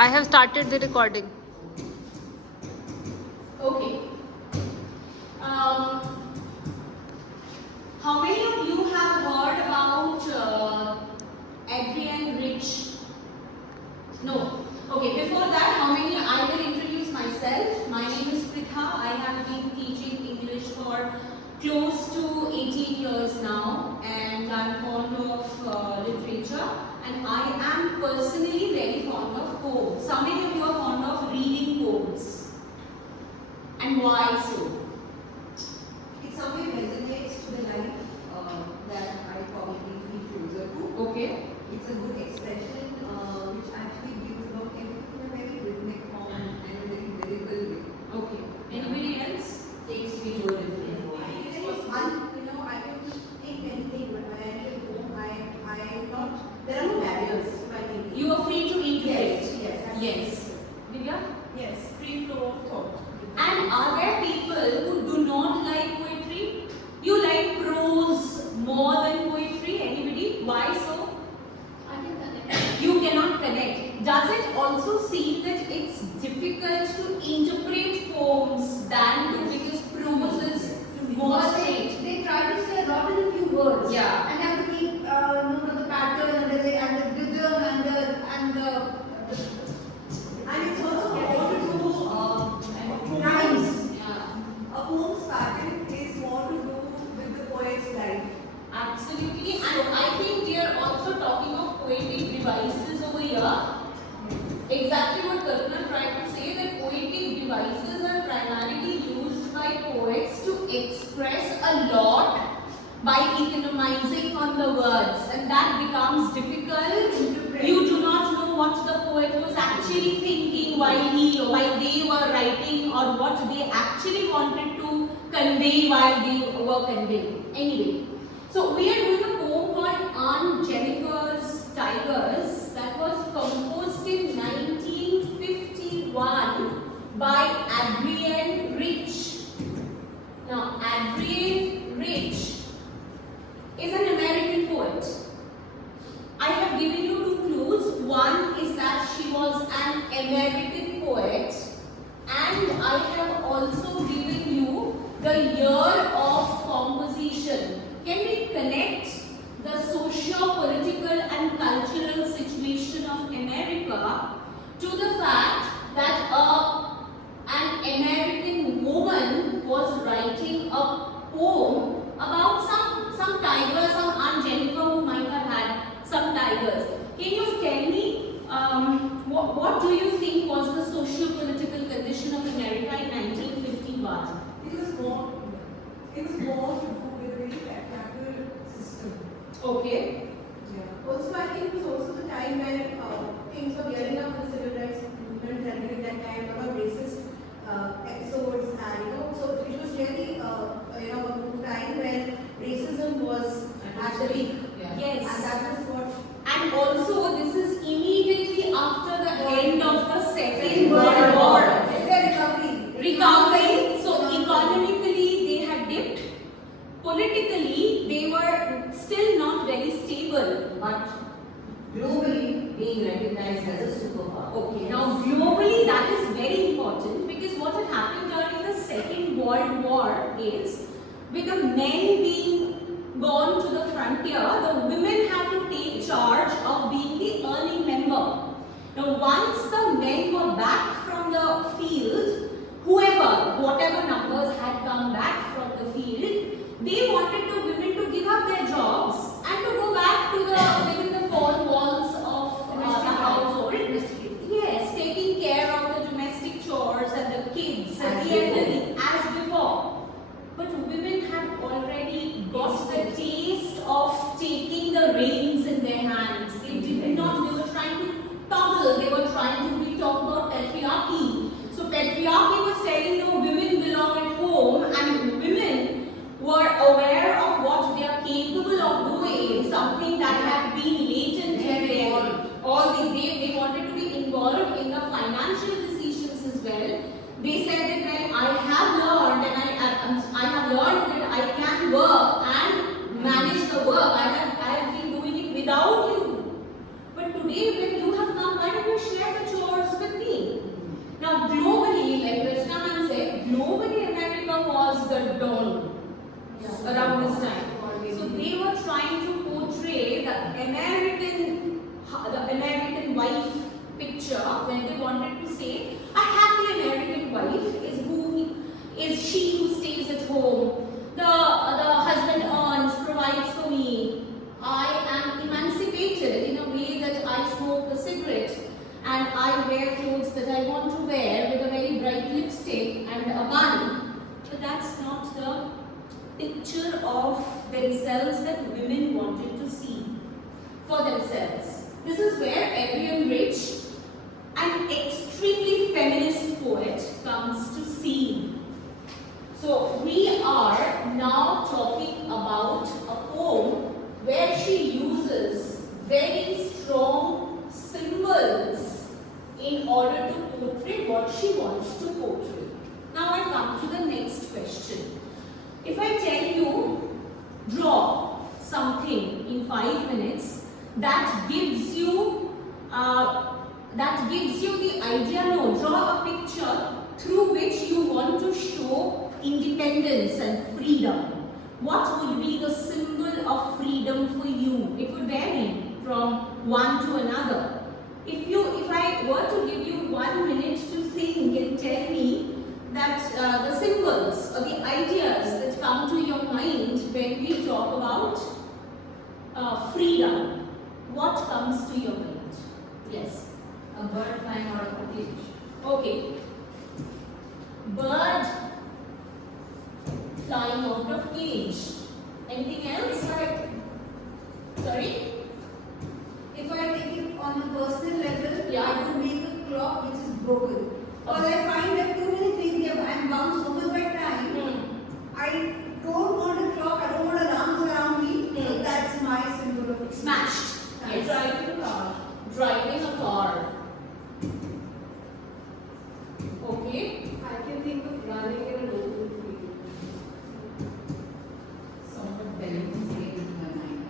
I have started the recording. Okay. How many of you have heard about Adrienne Rich? No. Okay, before that, how many? I will introduce myself. My name is Pritha. I have been teaching English for close to 18 years now, and I'm fond of literature, and I am personally very fond of poems. How many of you are fond of reading poems? And why so? It somewhere resonates to the life that I probably feel closer to. Okay. It's a good expression which actually gives about everything in a very rhythmic form and a very lyrical way. Okay. Anybody else? Takes me to a different world. I can think anything, but when I live home, there are no barriers to my thinking. You are free to integrate. Yes. Yes. Divya? Yes, free flow of thought. And are there people who do not like poetry? You like prose more than poetry? Anybody? Why so? I can connect. You cannot connect. Does it also seem that it's difficult to interpret poems than to, because prose is more straight? They try to say a lot in a few words. Yeah. And have to keep the pattern and the rhythm and it's also more to do rhymes. Yeah. A poem's pattern is more to do with the poet's life. Absolutely, and I think we are also talking of poetic devices over here. Exactly what Karuna tried to say, that poetic devices are primarily used by poets to express a lot by economizing on the words, and that becomes difficult. You do not know what the poet was actually thinking while they were writing, or what they actually wanted to convey while they were conveying. Anyway. So we are doing a poem called Aunt Jennifer's Tigers that was composed in 1951 by Adrienne Rich. Now Adrienne Rich is an American poet. I have given you two clues. One is that she was an American poet, and I have also given you the year of composition. Can we connect the socio-political and cultural situation of America to the fact that an American woman was writing a poem about some tiger, some Aunt Jennifer who might have had some tigers? Can you tell me what do you think was the socio-political condition of America in 1951? It was more to do with a very patriarchal system. Okay. Yeah. Also, I think it was also the time when things were gearing up for the civil rights movement, and during that time, a lot of racist episodes, and so it was really a time when racism was at the peak. Yeah. Yes. And that was what. And also, this is immediately after the end of the Second World War. Recovery. So economically, they had dipped. Politically, they were still not very stable. But globally being recognized as a superpower. Okay, now globally that is very important, because what had happened during the Second World War is, with the men being gone to the frontier, the women had to take charge of being the earning member. Now once the men were back from the field, whatever numbers had come back from the field, they wanted the women to give up their jobs and to go back to within the four walls of the household. Yes, taking care of the domestic chores and the kids and the elderly as before. But women had already got the taste of taking the reins in their hands. They were trying to toggle, they were trying to, we talk about patriarchy. So patriarchy is she who stays at home. The husband earns, provides for me. I am emancipated in a way that I smoke a cigarette and I wear clothes that I want to wear with a very bright lipstick and a bun. But that's not the picture of themselves that women wanted to see for themselves. This is where Adrienne Rich, an extremely feminist poet, comes to see. So we are now talking about a poem where she uses very strong symbols in order to portray what she wants to portray. Now I come to the next question. If I tell you, draw something in 5 minutes, that gives you the idea, no, draw a picture through which you want to show independence and freedom. What would be the symbol of freedom for you? It would vary from one to another. If I were to give you 1 minute to think and tell me that the symbols or the ideas that come to your mind when we talk about freedom, what comes to your mind? Yes. A bird flying out of a cage. Okay. Bird flying out of cage. Anything else? Sorry? If I take it on a personal level, Yeah. I would make a clock which is broken. Because I find that too many things, I'm bound so much by time. I don't want a clock, I don't want alarms around me. So that's my symbol of Smashed. Yes. Driving a car. Driving a car. Okay. I can think of running in an open field. Somewhat balloons came into my mind.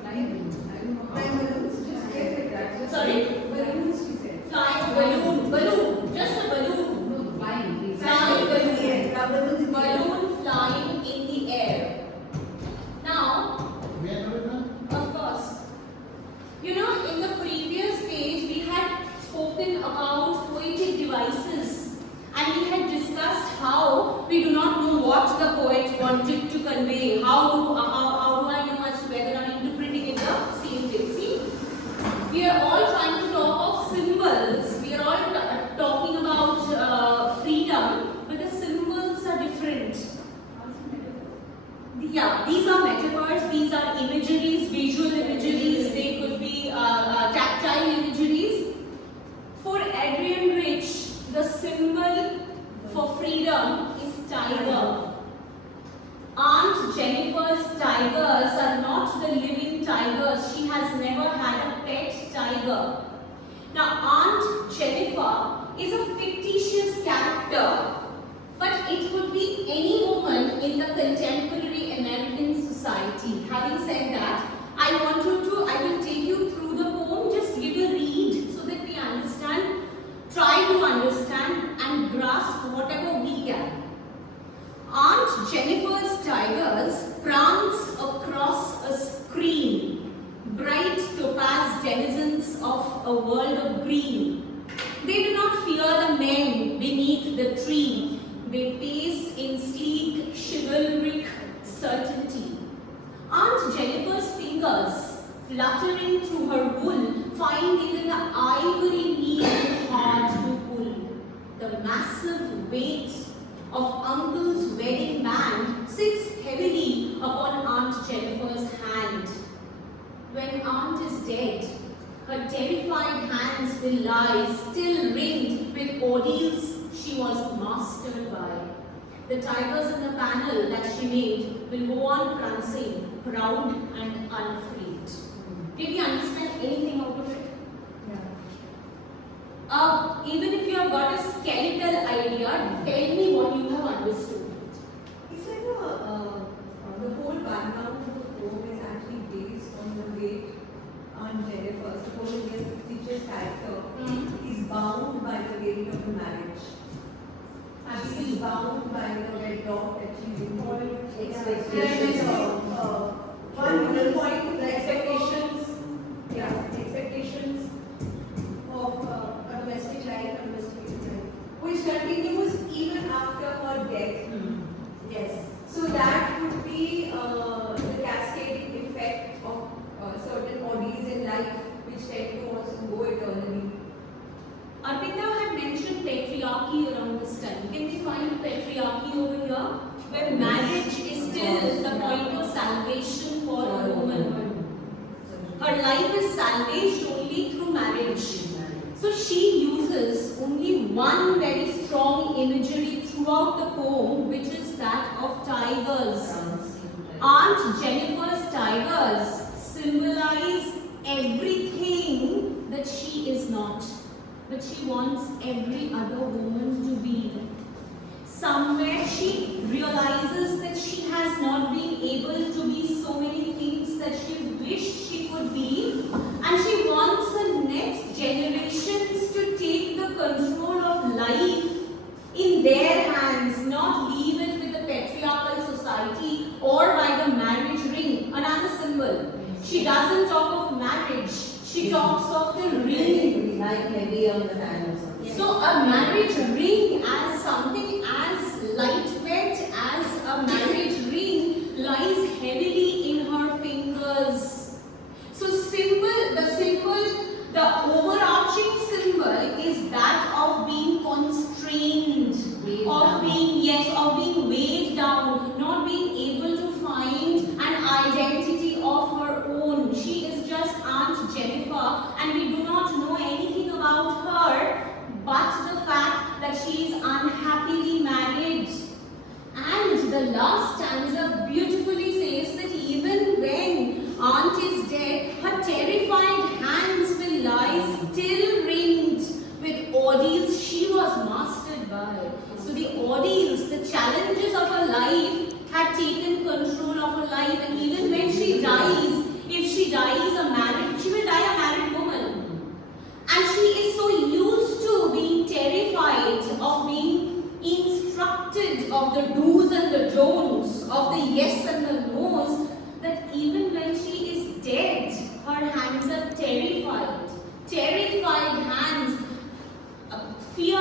Flying balloons. I don't know how. My balloons. Just get it, right? Just Sorry? balloons, she said. Flying balloon. Just a balloon. No, flying. please. Flying balloon. Yeah, balloons in the air. Balloon flying in the air. Now, May I know it, ma'am? of course, you know, in the previous page we had spoken about poetic devices and we had discussed how we do not know what the poet wanted to convey. How do I know as to whether I'm interpreting it the same way? See, we are all trying to talk of symbols. We are all talking about freedom, but the symbols are different. Yeah, these are metaphors, these are imageries, visual imageries, they could be tactile imageries. For Adrienne Rich, the symbol for freedom is tiger. Aunt Jennifer's tigers are not the living tigers. She has never had a pet tiger. Now, Aunt Jennifer is a fictitious character, but it could be any woman in the contemporary American society. Having said that, I will take you through the poem, just give a read so that we understand, try to understand and grasp whatever we can. Aunt Jennifer's tigers prance across a screen, bright topaz denizens of a world of green. They do not fear the men beneath the tree. They pace in sleek, chivalric certainty. Aunt Jennifer's fingers, fluttering through her wool, find even the ivory needle hard to pull. The massive weight of Uncle's wedding band sits heavily upon Aunt Jennifer's hand. When Aunt is dead, her terrified hands will lie still ringed with ordeals she was mastered by. The tigers in the panel that she made will go on prancing, proud and unafraid. Did you understand anything out of it? Even if you have got a skeletal idea, tell me what you have understood. It's like the whole background of the poem is actually based on the way Aunt Jennifer, supposedly as a fictitious character, is bound by the weight of the marriage. She is bound by the wedlock that she's in. One little point, the expectations, expectations of a domestic life, a domesticated life, which continue where marriage is still the point of salvation for a woman. Her life is salvaged only through marriage. So she uses only one very strong imagery throughout the poem, which is that of tigers. Aunt Jennifer's tigers symbolize everything that she is not, but she wants every other woman to be. Somewhere she realizes that she has not been able to be so many things that she wished she could be, and she wants the next generations to take the control of life in their hands, not leave it with the patriarchal society or by the marriage ring, another symbol. She doesn't talk of marriage, she talks of the ring. Like heavy on the hand or something. So a marriage ring as something as lightweight as a marriage ring lies heavily in her fingers. So the overarching symbol is that of being constrained, of being weighed down, not being able to find an identity of her own. She is just Aunt Jennifer, and we do not know anything about her but the fact that she is unhappily married. And the last stanza beautifully says that even when Aunt is dead, her terrified hands will lie still ringed with ordeals she was mastered by. So the ordeals, the challenges of her life had taken control of her life, and even when she dies, if she dies she will die a married woman. And she is so used to being terrified of being instructed of the do's and the don'ts, of the yes and the no's, that even when she is dead, her hands are terrified. Terrified hands. Fear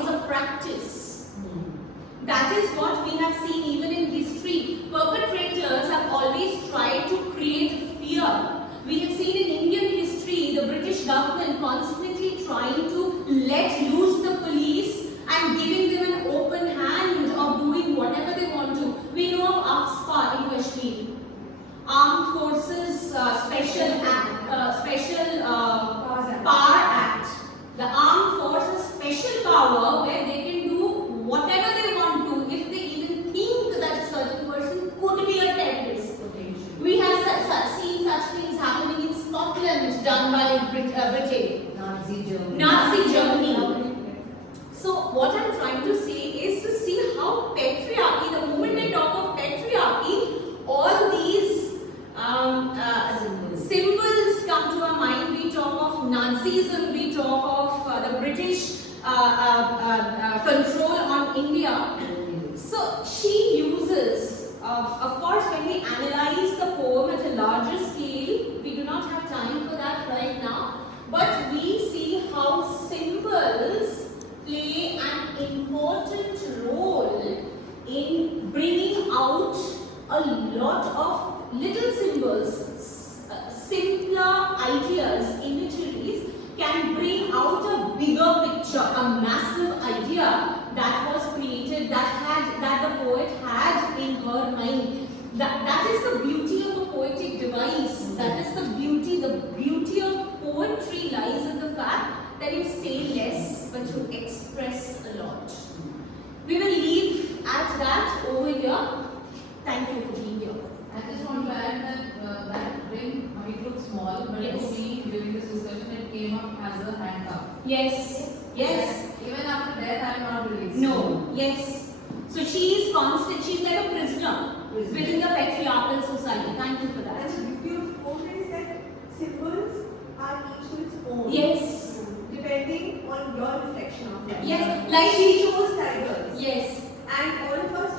is a practice. That is what we have seen even in history. Perpetrators have always tried to create fear. We have seen in Indian history the British government constantly trying to let loose the police and giving them an open hand of doing whatever they want to. We know of AFSPA in Kashmir, Armed Forces Power Act. The Armed Forces Special Power, where they can do whatever they want to if they even think that a certain person could be a terrorist. We have seen such things happening in Scotland, done by Britain. Nazi Germany. So what I'm trying to say is to see how patriarchy, the moment I talk of patriarchy, all these symbols come to our mind. We talk of Nazism, we talk of the British control on India. So she uses, of course, when we analyze the poem at a larger scale, we do not have time for that right now, but we see how symbols play an important role in bringing out a lot of little symbols. Simpler ideas, imageries can bring out a bigger picture, a massive idea that was created, that the poet had in her mind. That is the beauty of a poetic device. That is the beauty. The beauty of poetry lies in the fact that you say less, but you express a lot. We will leave at that over here. Thank you for being here. I just want to add that that ring might look small, but Yes. to me during this discussion it came up as a handcuff. Yes. Yes. Even after death, I am not released. No. Yes. So she is constant. She's like a prisoner within the patriarchal society. Thank you for that. And the beauty of the poem is that symbols are each to its own. Yes. Depending on your reflection of life. Yes. Like She chose tigers. Yes. And all of us